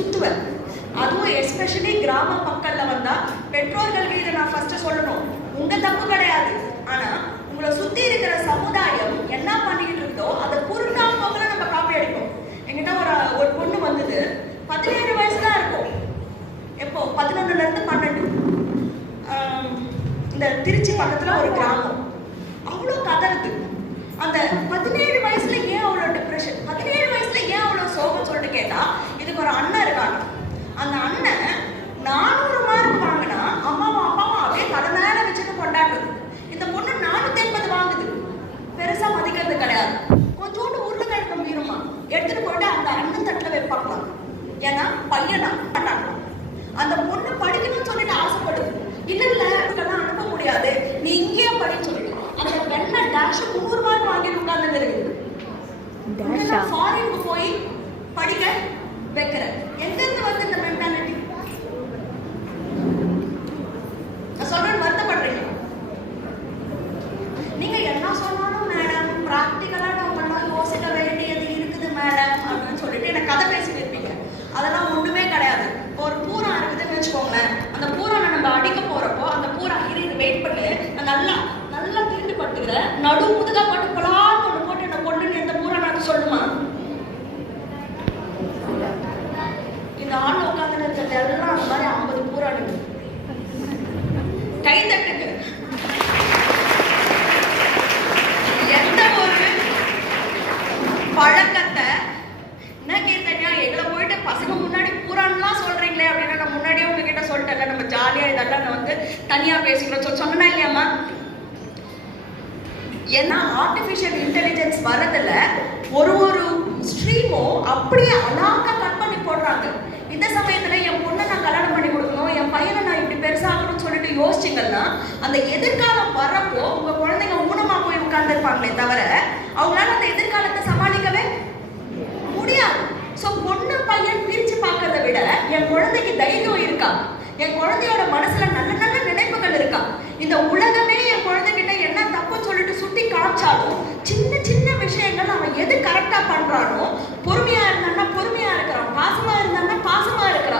சுத்துவேன். அதுவும் எஸ்பெஷலி கிராம மக்கள்ல வந்தா பெற்றோர்கள் இதை நான் ஃபர்ஸ்ட் சொல்லணும், உங்க தப்பு கிடையாது. ஆனா உங்களை சுத்தி இருக்கிற சமுதாயம் என்ன பண்ணிட்டு இருந்தோ அதை குறுக்கா போகல நம்ம காப்பி அடிப்போம். என்கிட்ட ஒரு பொண்ணு வந்தது, 17 வயசு தான் இருக்கும். எப்போ 11ல இருந்து 12. இந்த திருச்சி பக்கத்துல ஒரு கிராமம். அவ்வளோ கதறுது. அந்த 17 வயசுல ஏன் அவ்வளோ டிப்ரெஷன், 17 வயசுல ஏன் அவ்வளோ சோகம் சொல்லிட்டு கேட்டா, இதுக்கு ஒரு அண்ணன் இருக்காங்க. அந்த அண்ணன் 400 மார்க் வாங்கினா அம்மாவும் அப்பாவும் அப்படியே தலை மேல வச்சுட்டு கொண்டாடுறது. இந்த பொண்ணு 480 வாங்குது, பெருசா மதிக்கிறது கிடையாது. கொஞ்சோண்டு உருளைக்கிழங்கு மீறுமா எடுத்துட்டு போயிட்டு அந்த அண்ணன் தட்டுல வைப்பாங்களாம். ஏன்னா பையனா மாட்டாங்க. அந்த பொண்ணு படிக்கணும்னு சொல்லிட்டு ஆசைப்படுது. இல்ல இதெல்லாம் அனுப்ப முடியாது, நீ இங்கேயே படின்னு சொல்லிட்டு அந்த பெண்ணை டேஷ் 300 மார்க் வாங்கிட்டு உட்கார்ந்து இருக்குது. ஃபாரினுக்கு போய் படிக்க வைக்கிற எங்க இருந்து வந்து இந்த மென்டாலிட்டி? நான் சொல்றேன், வருத்தப்படுறீங்க. நீங்க என்ன சொன்னாலும் மேடம் பிராக்டிகலா நம்மளாம் யோசிக்க வேண்டியது இருக்குது மேடம் அப்படின்னு சொல்லிட்டு எனக்கு கதை பேசிட்டு இருப்பீங்க. அதெல்லாம் ஒண்ணுமே கிடையாது. ஒரு பூரா இருக்குதுன்னு வச்சுக்கோங்களேன், அந்த பூரானை நம்ம அடிக்க போறப்போ அந்த பூரா வெயிட் பண்ணி நல்லா நல்லா திரும்பி பட்டுக்கிற நடு முதுகா பட்டு பலான்னு ஒண்ணு போட்டு என்ன பொண்ணுன்னு எந்த பூரா நான் சொல்லுமா? இந்த ஆள் உட்காந்து இருக்கிறது எல்லாம் அந்த மாதிரி 50 பூரானுங்க. கை தட்டுங்க. எந்த ஒரு பழக்கத்தை என்ன கேட்டா எங்களை போயிட்டு பசங்க முன்னாடி பூரான்லாம் சொல்றீங்களே அப்படின்னா நான் முன்னாடியே உங்ககிட்ட சொல்லிட்டேன், நம்ம ஜாலியா இதெல்லாம் நான் வந்து தனியா பேசிக்கிறோம் சொன்னா இல்லையாமா? ஏன்னா ஆர்டிஃபிஷியல் இன்டெலிஜென்ஸ் வரதுல ஒரு ஸ்ட்ரீமும் அப்படியே அழகா கட் பண்ணி போடுறாங்க. இந்த சமயத்துல என் பொண்ணை நான் கல்யாணம் பண்ணி கொடுக்கணும், என் பையனை நான் இப்படி பெருசாகணும்னு சொல்லிட்டு யோசிச்சிங்கன்னா அந்த எதிர்காலம் வர்றப்போ உங்க குழந்தைங்க ஊனமா போய் உட்கார்ந்துருப்பாங்களே தவிர அவங்களால அந்த எதிர்காலத்தை சமாளிக்கவே முடியாது. சோ பொண்ணு பையன் பிரிச்சு பார்க்கறத விட என் குழந்தைக்கு தைரியம் இருக்கா, என் குழந்தையோட மனசுல நல்ல நல்ல நினைப்புகள் இருக்கா, இந்த உலகமே என் குழந்தைகிட்ட என்ன தப்புன்னு சொல்லிட்டு சுட்டி காமிச்சாலும் சின்ன சின்ன விஷயங்கள் அவன் எது கரெக்டா பண்றானோ பொறுமையா இருந்தான்னா பொறுமையா இருக்கிறான், பாசமா இருந்தான்னா பாசமா இருக்கிறான்.